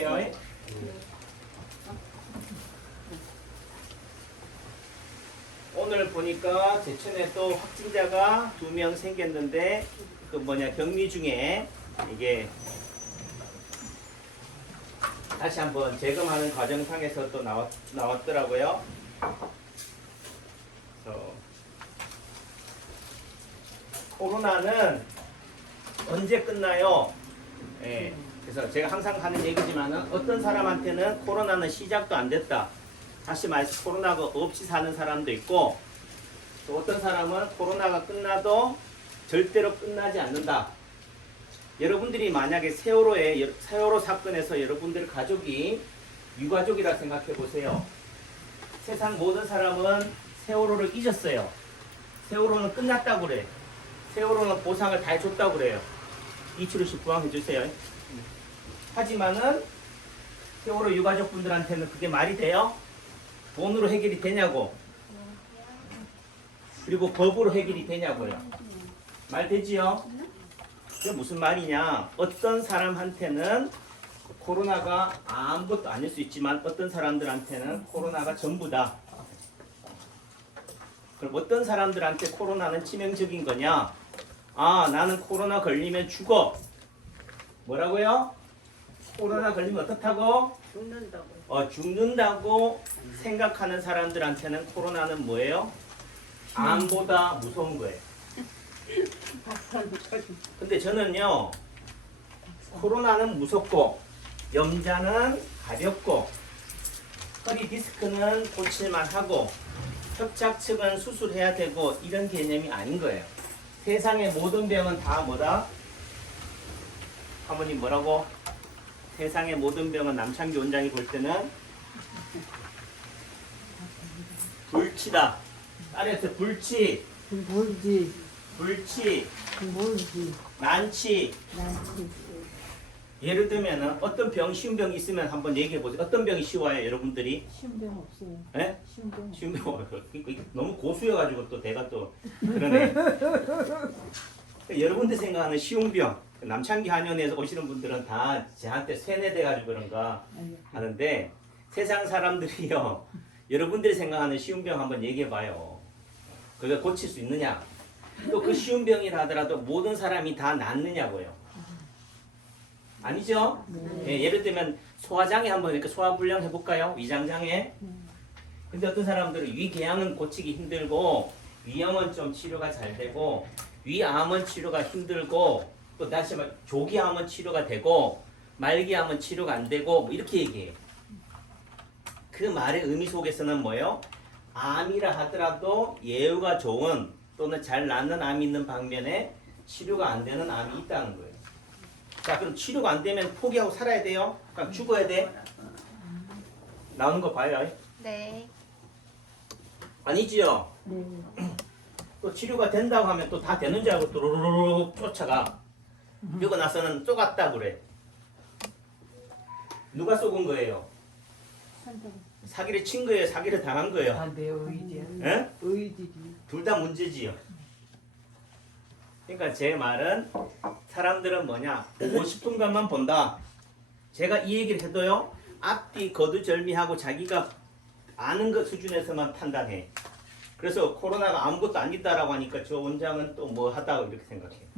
볼게요. 오늘 보니까 제천에 또 확진자가 2명 생겼는데 그 격리 중에 이게 다시 한번 재검하는 과정상에서 또 나왔더라고요. 코로나는 언제 끝나요? 예, 그래서 제가 항상 하는 얘기지만은 어떤 사람한테는 코로나는 시작도 안 됐다. 다시 말해서 코로나가 없이 사는 사람도 있고, 또 어떤 사람은 코로나가 끝나도 절대로 끝나지 않는다. 여러분들이 만약에 세월호 사건에서 여러분들 가족이 유가족이라 생각해 보세요. 세상 모든 사람은 세월호를 잊었어요. 세월호는 끝났다고 그래. 세월호는 보상을 다 해줬다고 그래요. 이추루 씨 부항해 주세요. 하지만은 세월호 유가족분들한테는 그게 말이 돼요? 돈으로 해결이 되냐고. 그리고 법으로 해결이 되냐고요. 말 되지요? 그게 무슨 말이냐? 어떤 사람한테는 코로나가 아무것도 아닐 수 있지만 어떤 사람들한테는 코로나가 전부다. 그럼 어떤 사람들한테 코로나는 치명적인 거냐? 아, 나는 코로나 걸리면 죽어. 뭐라고요? 코로나 걸리면 어떻다고? 죽는다고. 죽는다고 생각하는 사람들한테는 코로나는 뭐예요? 암보다 무서운 거예요. 근데 저는요, 코로나는 무섭고 염자는 가볍고 허리 디스크는 고칠만 하고 협착측은 수술해야 되고 이런 개념이 아닌 거예요. 세상의 모든 병은 다 뭐다? 사모님 뭐라고? 세상의 모든 병은 남창기 원장이 볼 때는 불치다. 따라해서 불치, 뭘지? 불치, 뭘지? 난치. 난치. 예를 들면은 어떤 쉬운 병이 있으면 한번 얘기해 보세요. 어떤 병이 쉬워요, 여러분들이? 쉬운 병 없어요. 예? 쉬운 병. 쉬운 병 너무 고수여가지고 또 내가 또 그러네. 여러분들 생각하는 쉬운 병, 남창기 한의원에서 오시는 분들은 다 저한테 세뇌돼가지고 그런가 하는데 세상 사람들이요, 여러분들이 생각하는 쉬운 병 한번 얘기해봐요. 그걸 고칠 수 있느냐? 또 그 쉬운 병이라 하더라도 모든 사람이 다 낫느냐고요. 아니죠? 예, 예를 들면 소화장애 한번 이렇게 소화불량 해볼까요? 위장장애. 근데 어떤 사람들은 위궤양은 고치기 힘들고 위염은 좀 치료가 잘 되고 위암은 치료가 힘들고 또 다시 말 조기암은 치료가 되고 말기암은 치료가 안 되고 뭐 이렇게 얘기해요. 그 말의 의미 속에서는 뭐예요? 암이라 하더라도 예후가 좋은 또는 잘 낫는 암이 있는 반면에 치료가 안 되는 암이 있다는 거예요. 자, 그럼 치료가 안 되면 포기하고 살아야 돼요? 그럼 죽어야 돼? 나오는 거 봐요. 네. 아니지요? 네. 또 치료가 된다고 하면 또 다 되는 줄 알고 또 루루룩 쫓아가. 그러고 나서는 쏘갔다 그래. 누가 쏘은 거예요? 사기를 친 거예요? 사기를 당한 거예요? 아, 내 의지야. 예? 의지지. 둘 다 문제지요. 그러니까 제 말은 사람들은 뭐냐? 보고 싶은 것만 본다. 제가 이 얘기를 해도요, 앞뒤 거두절미하고 자기가 아는 것 수준에서만 판단해. 그래서 코로나가 아무것도 아니다라고 하니까 저 원장은 또 뭐 하다고 이렇게 생각해요.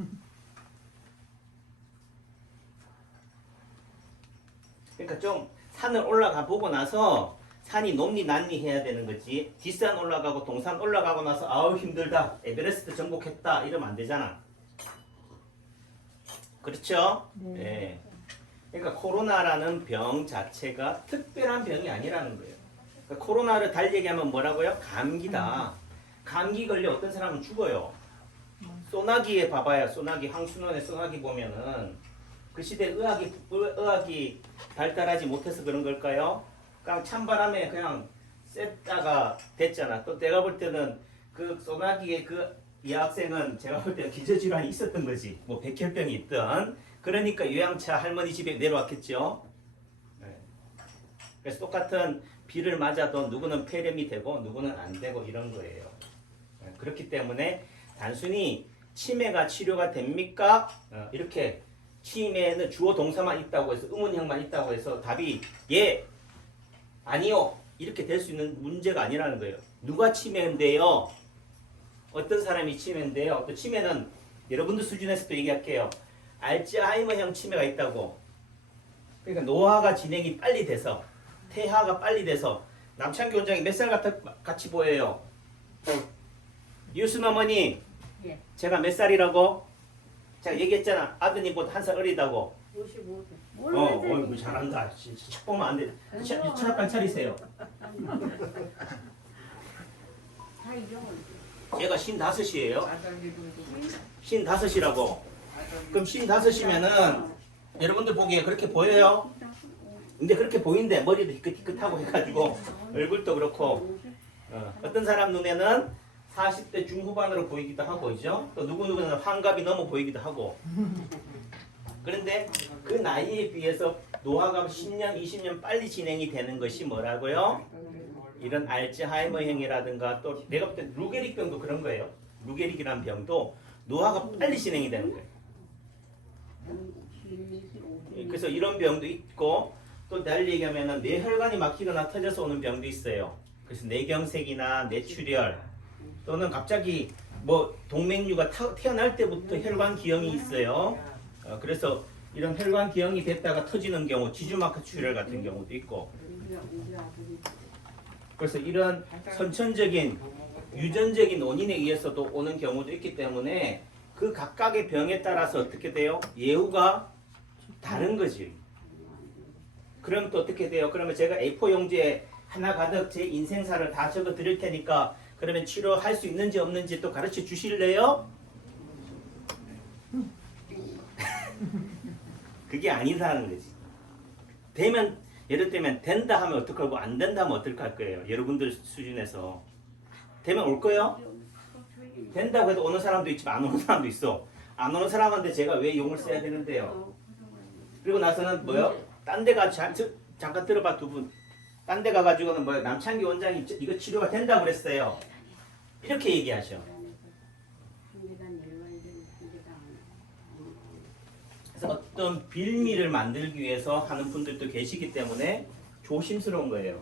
그러니까 좀 산을 올라가 보고 나서 산이 높니 낮니 해야 되는 거지. 뒷산 올라가고 동산 올라가고 나서 아우 힘들다, 에베레스트 정복했다 이러면 안 되잖아. 그렇죠? 네. 예. 그러니까 코로나라는 병 자체가 특별한 병이 아니라는 거예요. 그러니까 코로나를 달리 하면 뭐라고요? 감기다. 감기 걸려 어떤 사람은 죽어요. 소나기에 봐봐요. 소나기, 황순원의 소나기 보면은 그 시대 의학이 발달하지 못해서 그런 걸까요? 그냥 찬바람에 그냥 쐈다가 됐잖아. 또 내가 볼 때는 그 소나기에 그 여학생은 제가 볼 때는 기저질환이 있었던 거지. 뭐 백혈병이 있던. 그러니까 요양차 할머니 집에 내려왔겠죠. 네. 그래서 똑같은 비를 맞아도 누구는 폐렴이 되고 누구는 안 되고 이런 거예요. 네. 그렇기 때문에 단순히 치매가 치료가 됩니까? 이렇게 치매는 주어 동사만 있다고 해서 의문형만 있다고 해서 답이 예, 아니요 이렇게 될 수 있는 문제가 아니라는 거예요. 누가 치매인데요? 어떤 사람이 치매인데요? 또 치매는 여러분들 수준에서도 얘기할게요. 알츠하이머형 치매가 있다고. 그러니까 노화가 진행이 빨리 돼서 퇴화가 빨리 돼서 남창규 원장이 몇 살 같이 보여요? 유순 어머니 예. 제가 몇 살이라고? 제가 얘기했잖아. 아드님보다 한 살 어리다고. 55세. 어이구 잘한다. 진짜 책 보면 안 돼. 철학관 차리세요. 다 잊어버렸어. 얘가 55이에요. 55이라고. 그럼 55이면은 여러분들 보기에 그렇게 보여요? 근데 그렇게 보이는데 머리도 희끗희끗하고 해가지고 얼굴도 그렇고 어떤 사람 눈에는 40대 중후반으로 보이기도 하고 있죠. 또 누구누구는 환갑이 넘어 보이기도 하고. 그런데 그 나이에 비해서 노화가 10년, 20년 빨리 진행이 되는 것이 뭐라고요? 이런 알츠하이머형이라든가 또 내가 볼 때 루게릭병도 그런 거예요. 루게릭이라는 병도 노화가 빨리 진행이 되는 거예요. 그래서 이런 병도 있고 또 달리 얘기하면 뇌혈관이 막히거나 터져서 오는 병도 있어요. 그래서 뇌경색이나 뇌출혈 또는 갑자기 뭐 동맥류가 태어날 때부터 혈관 기형이 있어요. 그래서 이런 혈관 기형이 됐다가 터지는 경우 지주마크 출혈 같은 경우도 있고 그래서 이런 선천적인 유전적인 원인에 의해서도 오는 경우도 있기 때문에 그 각각의 병에 따라서 어떻게 돼요? 예후가 다른 거지. 그럼 또 어떻게 돼요? 그러면 제가 A4 용지에 하나 가득 제 인생사를 다 적어 드릴 테니까 그러면 치료할 수 있는지 없는지 또 가르쳐 주실래요? 그게 아니라는 거지. 되면 예를 들면 된다 하면 어떡하고 안 된다 하면 어떨 거예요? 여러분들 수준에서 되면 올 거예요? 된다고 해도 오는 사람도 있지만 안 오는 사람도 있어. 안 오는 사람한테 제가 왜 용을 써야 되는데요? 그리고 나서는 뭐요? 딴 데 가 잠깐 들어봐 두 분. 딴 데 가가지고는 뭐요? 남창기 원장이 이거 치료가 된다고 그랬어요. 이렇게 얘기하셔. 그래서 어떤 빌미를 만들기 위해서 하는 분들도 계시기 때문에 조심스러운 거예요.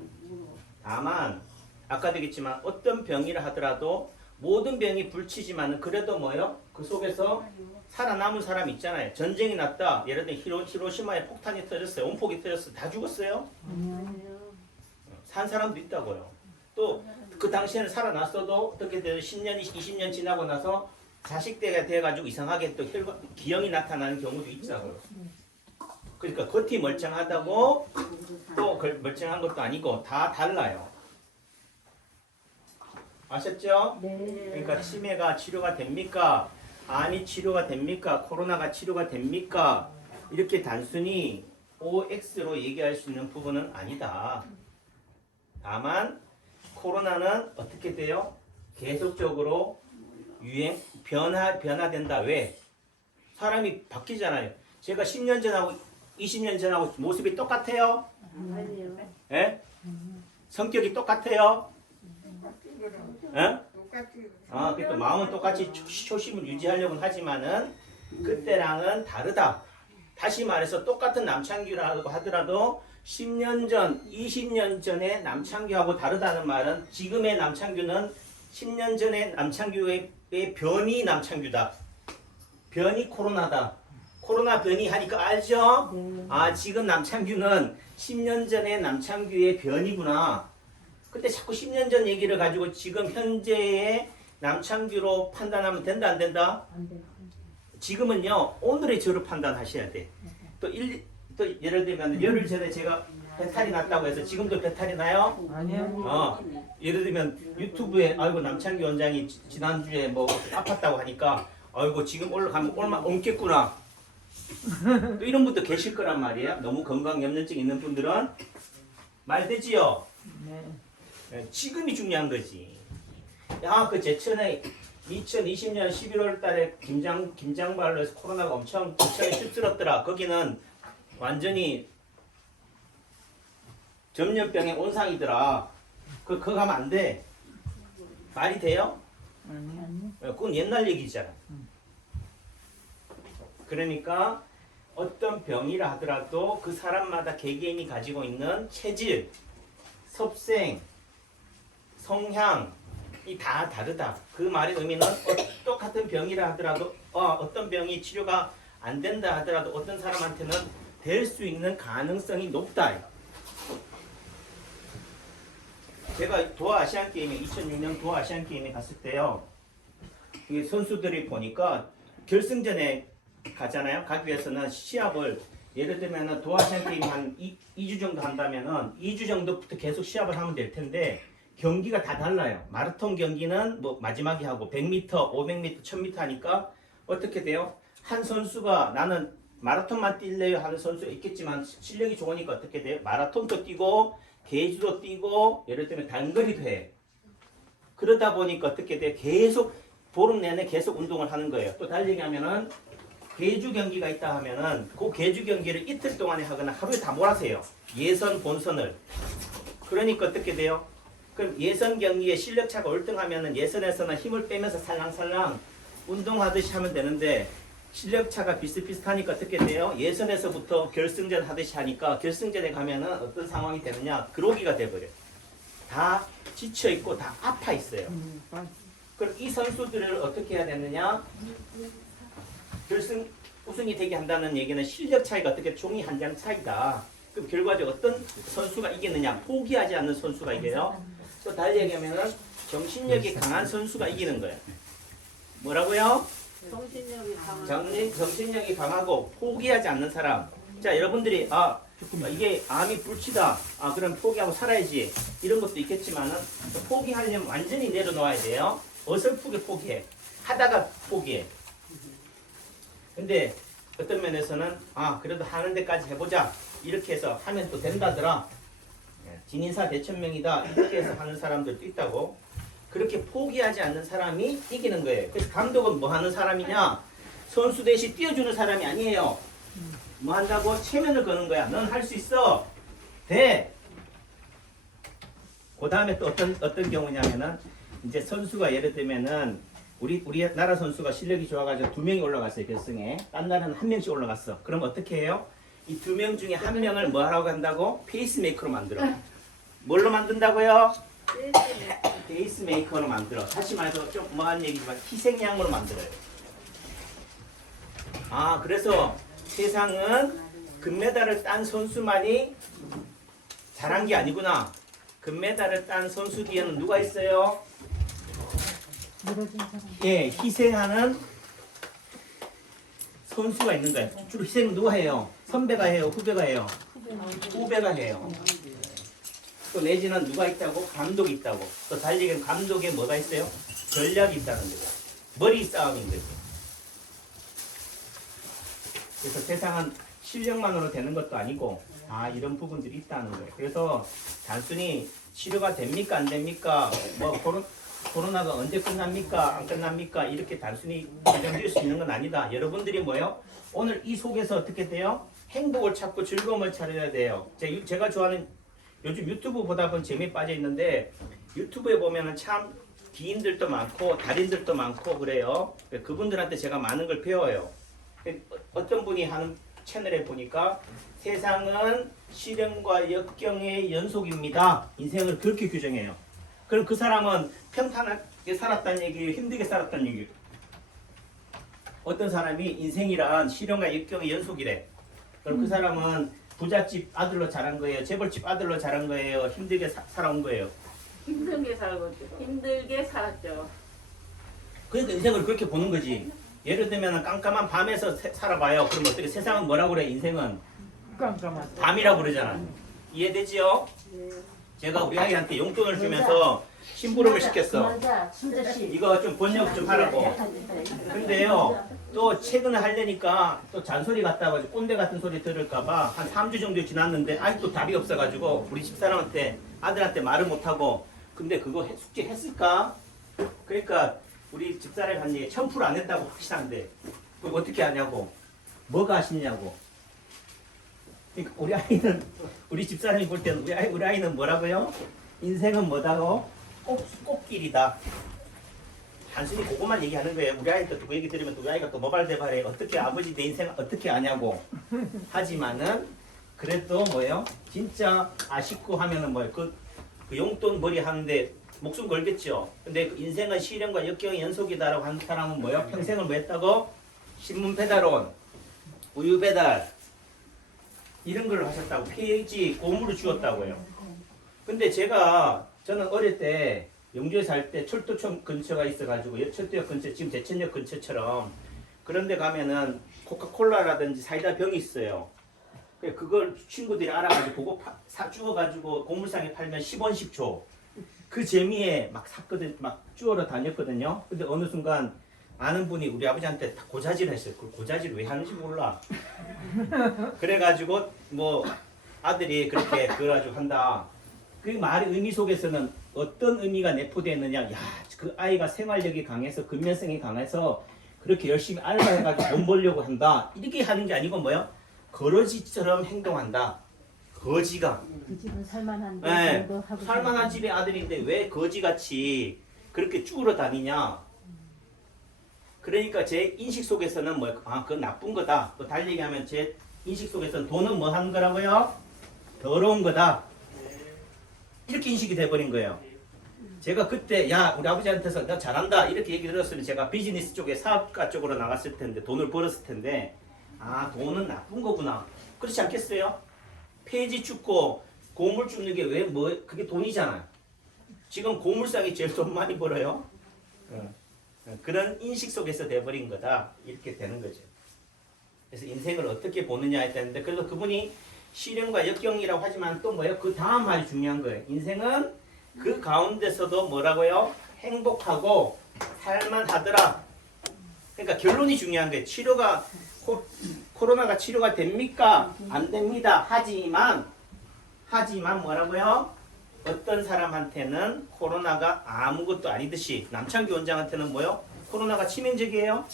다만 아까도 얘기했지만 어떤 병이라 하더라도 모든 병이 불치지만은 그래도 뭐요? 그 속에서 살아남은 사람이 있잖아요. 전쟁이 났다. 예를 들어 히로시마에 폭탄이 터졌어요. 온폭이 터졌어요. 다 죽었어요. 산 사람도 있다고요. 또 그 당시에는 살아났어도 어떻게 돼요? 10년, 20년 지나고 나서 자식 때가 돼가지고 이상하게 또 기형이 나타나는 경우도 있자고요. 그러니까 겉이 멀쩡하다고 또 멀쩡한 것도 아니고 다 달라요. 아셨죠? 네. 그러니까 치매가 치료가 됩니까? 암이 치료가 됩니까? 코로나가 치료가 됩니까? 이렇게 단순히 OX로 얘기할 수 있는 부분은 아니다. 다만 코로나는 어떻게 돼요? 계속적으로 변화된다. 왜? 사람이 바뀌잖아요. 제가 10년 전하고 20년 전하고 모습이 똑같아요? 아니요. 예? 성격이 똑같아요? 예? 그러니까 마음은 똑같이 초심을 유지하려고 하지만은 그때랑은 다르다. 다시 말해서 똑같은 남창규라고 하더라도 10년 전, 20년 전의 남창규하고 다르다는 말은 지금의 남창규는 10년 전의 남창규의 변이 남창규다. 변이 코로나다. 코로나 변이 하니까 알죠? 네. 지금 남창규는 10년 전의 남창규의 변이구나. 근데 자꾸 10년 전 얘기를 가지고 지금 현재의 남창규로 판단하면 된다 안 된다? 안 돼. 지금은요 오늘의 저를 판단하셔야 돼. 또 예를 들면 열흘 전에 제가 배탈이 났다고 해서 지금도 배탈이 나요? 아니요. 예를 들면 유튜브에 아이고 남창규 원장이 지난주에 뭐 아팠다고 하니까 아이고 지금 올라가면 얼마 옮겠구나. 또 이런 분도 계실 거란 말이에요. 너무 건강염려증 있는 분들은 말 되지요? 네. 지금이 중요한 거지. 그 제천에 2020년 11월 달에 김장발로 해서 코로나가 엄청 부천에 휩쓸었더라. 거기는 완전히 전염병의 온상이더라. 그거 가면 안 돼. 말이 돼요? 아니요. 그건 옛날 얘기잖아. 그러니까 어떤 병이라 하더라도 그 사람마다 개개인이 가지고 있는 체질, 섭생, 성향이 다 다르다. 그 말의 의미는 똑같은 병이라 하더라도 어떤 병이 치료가 안 된다 하더라도 어떤 사람한테는 될 수 있는 가능성이 높다. 제가 도하 아시안 게임에 2006년 도하 아시안 게임에 갔을 때요. 이게 선수들이 보니까 결승전에 가잖아요. 가기 위해서는 시합을 예를 들면 도하 아시안 게임 한 2주 정도 한다면은 2주 정도부터 계속 시합을 하면 될 텐데 경기가 다 달라요. 마라톤 경기는 뭐 마지막에 하고 100m, 500m, 1000m 하니까 어떻게 돼요? 한 선수가 나는 마라톤만 뛸래요 하는 선수가 있겠지만 실력이 좋으니까 어떻게 돼요? 마라톤도 뛰고 계주도 뛰고 예를 들면 단거리도 해. 그러다 보니까 어떻게 돼? 계속 보름 내내 계속 운동을 하는 거예요. 또 달리기 하면은 계주 경기가 있다 하면은 그 계주 경기를 이틀 동안에 하거나 하루에 다 몰아세요. 예선, 본선을. 그러니까 어떻게 돼요? 그럼 예선 경기에 실력 차가 월등하면은 예선에서는 힘을 빼면서 살랑살랑 운동하듯이 하면 되는데 실력 차가 비슷비슷하니까 어떻게 돼요? 예선에서부터 결승전 하듯이 하니까 결승전에 가면은 어떤 상황이 되느냐? 그러기가 돼버려요. 다 지쳐 있고 다 아파 있어요. 그럼 이 선수들을 어떻게 해야 되느냐? 결승 우승이 되게 한다는 얘기는 실력 차이가 어떻게 종이 한 장 차이다. 그럼 결과적으로 어떤 선수가 이기느냐? 포기하지 않는 선수가 이겨요. 또 달리 얘기하면은 정신력이 강한 선수가 이기는 거예요. 뭐라고요? 정신력이 강한. 정신력이 강하고 포기하지 않는 사람. 자, 여러분들이 이게 암이 불치다. 그럼 포기하고 살아야지. 이런 것도 있겠지만은 포기하려면 완전히 내려놓아야 돼요. 어설프게 포기해. 하다가 포기해. 근데 어떤 면에서는 그래도 하는 데까지 해보자. 이렇게 해서 하면 또 된다더라. 진인사 대천명이다. 이렇게 해서 하는 사람들도 있다고. 그렇게 포기하지 않는 사람이 이기는 거예요. 그래서 감독은 뭐 하는 사람이냐? 선수 대신 띄워주는 사람이 아니에요. 뭐 한다고? 체면을 거는 거야. 넌 할 수 있어. 돼. 그 다음에 또 어떤 경우냐면은 이제 선수가 예를 들면은 우리나라 선수가 실력이 좋아가지고 2명이 올라갔어요. 결승에. 딴 나라는 1명씩 올라갔어. 그럼 어떻게 해요? 이 2명 중에 1명을 뭐 하라고 한다고? 페이스메이커로 만들어. 뭘로 만든다고요? 페이스메이커로 만들어. 다시 말해서 좀 뭐한 얘기지만 희생양으로 만들어요. 그래서 세상은 금메달을 딴 선수만이 잘한 게 아니구나. 금메달을 딴 선수 뒤에는 누가 있어요? 예, 희생하는 선수가 있는 거예요. 주로 희생은 누가 해요? 선배가 해요? 후배가 해요? 후배가 해요. 또 내지는 누가 있다고? 감독이 있다고. 또 달리기는 감독에 뭐가 있어요? 전략이 있다는 거죠. 머리 싸움인 거죠. 그래서 세상은 실력만으로 되는 것도 아니고 이런 부분들이 있다는 거예요. 그래서 단순히 치료가 됩니까 안 됩니까? 뭐 코로나가 언제 끝납니까 안 끝납니까? 이렇게 단순히 결정지을 수 있는 건 아니다. 여러분들이 뭐요? 오늘 이 속에서 어떻게 돼요? 행복을 찾고 즐거움을 찾아야 돼요. 제가 좋아하는 요즘 유튜브 보다 보면 재미에 빠져 있는데 유튜브에 보면은 참 기인들도 많고 달인들도 많고 그래요. 그분들한테 제가 많은 걸 배워요. 어떤 분이 하는 채널에 보니까 세상은 시련과 역경의 연속입니다. 인생을 그렇게 규정해요. 그럼 그 사람은 평탄하게 살았다는 얘기예요? 힘들게 살았다는 얘기예요? 어떤 사람이 인생이란 시련과 역경의 연속이래. 그럼 그 사람은 부잣집 아들로 자란 거예요? 재벌집 아들로 자란 거예요? 힘들게 살아온 거예요? 힘들게 살았죠. 그러니까 인생을 그렇게 보는 거지. 예를 들면 깜깜한 밤에서 살아봐요. 그럼 어떻게 세상은 뭐라고 그래? 인생은 깜깜하다. 밤이라고 그러잖아. 이해되지요? 제가 우리 아이한테 용돈을 주면서 심부름을 시켰어. 이거 좀 번역 좀 하라고. 근데요, 또 최근에 하려니까 또 잔소리 같다가지고 꼰대 같은 소리 들을까봐 한 3주 정도 지났는데 아직도 답이 없어가지고 우리 집사람한테 아들한테 말을 못하고 근데 그거 숙제 했을까? 그러니까 우리 집사람이 한 얘기 1000% 안 했다고 확실한데 그거 어떻게 하냐고. 뭐가 아시냐고. 그러니까 우리 집사람이 볼 때는 우리 아이는 뭐라고요? 인생은 뭐다고? 꽃길이다. 단순히 그것만 얘기하는 거예요. 우리 아이도 그 얘기 들으면 우리 아이가 또 노발대발해. 어떻게 아버지 내 인생 어떻게 아냐고. 하지만은 그래도 뭐예요? 진짜 아쉽고 하면은 뭐예요? 그 용돈 벌이 하는데 목숨 걸겠죠. 근데 그 인생은 시련과 역경의 연속이다라고 하는 사람은 뭐예요? 평생을 뭐 했다고? 신문 배달원, 우유 배달 이런 걸 하셨다고. 폐지 고물을 주었다고요. 근데 저는 어릴 때 영주에 살 때 철도청 근처가 있어가지고 철도역 근처 지금 대천역 근처처럼 그런데 가면은 코카콜라라든지 사이다 병이 있어요. 그걸 친구들이 알아가지고 그거 사주어가지고 고물상에 팔면 10원씩 줘. 그 재미에 막 샀거든, 막 주워러 다녔거든요. 근데 어느 순간 아는 분이 우리 아버지한테 다 고자질 했어요. 그 고자질 왜 하는지 몰라. 그래가지고 뭐 아들이 그렇게 그래가지고 한다. 그 말의 의미 속에서는 어떤 의미가 내포되느냐. 야, 그 아이가 생활력이 강해서 근면성이 강해서 그렇게 열심히 알바해가지고 돈 벌려고 한다. 이렇게 하는 게 아니고 뭐요? 거러지처럼 행동한다. 거지가. 그 집은 살만한데 네, 정도 하고 살만한 집의 아들인데 왜 거지같이 그렇게 쭈그러 다니냐. 그러니까 제 인식 속에서는 뭐, 그건 나쁜 거다. 또 달리 얘기하면 제 인식 속에서는 돈은 뭐 하는 거라고요? 더러운 거다. 이렇게 인식이 돼버린 거예요. 제가 그때 야 우리 아버지한테서 너 잘한다 이렇게 얘기 들었으면 제가 비즈니스 쪽에 사업가 쪽으로 나갔을 텐데 돈을 벌었을 텐데 돈은 나쁜 거구나. 그렇지 않겠어요? 폐지 줍고 고물 줍는 게 왜 그게 돈이잖아요. 지금 고물상이 제일 돈 많이 벌어요. 그런 인식 속에서 돼버린 거다. 이렇게 되는 거죠. 그래서 인생을 어떻게 보느냐에 따른데 그래서 그분이 시련과 역경이라고 하지만 또 뭐예요? 그 다음 말이 중요한 거예요. 인생은 그 가운데서도 뭐라고요? 행복하고 살만하더라. 그러니까 결론이 중요한 거예요. 코로나가 치료가 됩니까? 안 됩니다. 하지만 뭐라고요? 어떤 사람한테는 코로나가 아무것도 아니듯이 남창기 원장한테는 뭐요? 코로나가 치명적이에요?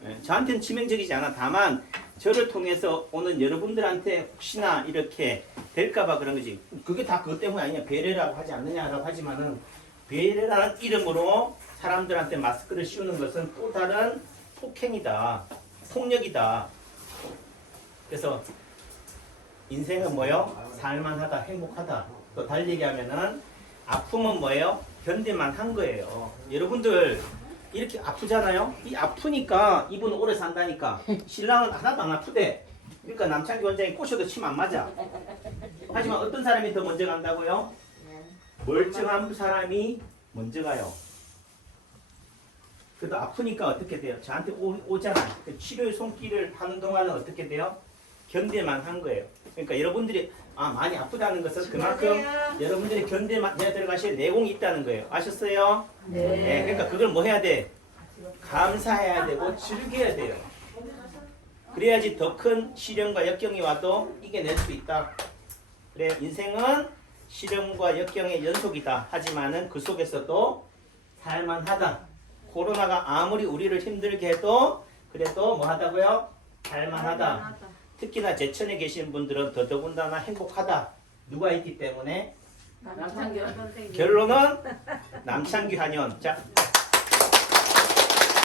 네, 저한테는 치명적이지 않아. 다만 저를 통해서 오는 여러분들한테 혹시나 이렇게 될까봐 그런 거지. 그게 다 그것 때문이 아니냐. 배려라고 하지 않느냐라고 하지만은 배려라는 이름으로 사람들한테 마스크를 씌우는 것은 또 다른 폭행이다. 폭력이다. 그래서 인생은 뭐요? 살만하다, 행복하다. 또 달리 얘기하면은 아픔은 뭐예요? 견딜만 한 거예요. 여러분들 이렇게 아프잖아요? 이 아프니까 이분은 오래 산다니까. 신랑은 하나도 안 아프대. 그러니까 남창기 원장이 꼬셔도 침 안 맞아. 하지만 어떤 사람이 더 먼저 간다고요? 멀쩡한 사람이 먼저 가요. 그래도 아프니까 어떻게 돼요? 저한테 오잖아요. 그 치료의 손길을 하는 동안은 어떻게 돼요? 견딜만 한 거예요. 그러니까 여러분들이 많이 아프다는 것은 그만큼 여러분들이 견딜만 해야 들어가실 내공이 있다는 거예요. 아셨어요? 네. 그러니까 그걸 뭐 해야 돼? 감사해야 되고 즐겨야 돼요. 그래야지 더 큰 시련과 역경이 와도 이겨낼 수 있다. 그래, 인생은 시련과 역경의 연속이다. 하지만은 그 속에서도 살만하다. 코로나가 아무리 우리를 힘들게 해도 그래도 뭐 하다고요? 살만하다. 특히나 제천에 계신 분들은 더더군다나 행복하다. 누가 있기 때문에? 남창기 선생님. 결론은 남창기 한의원. 자,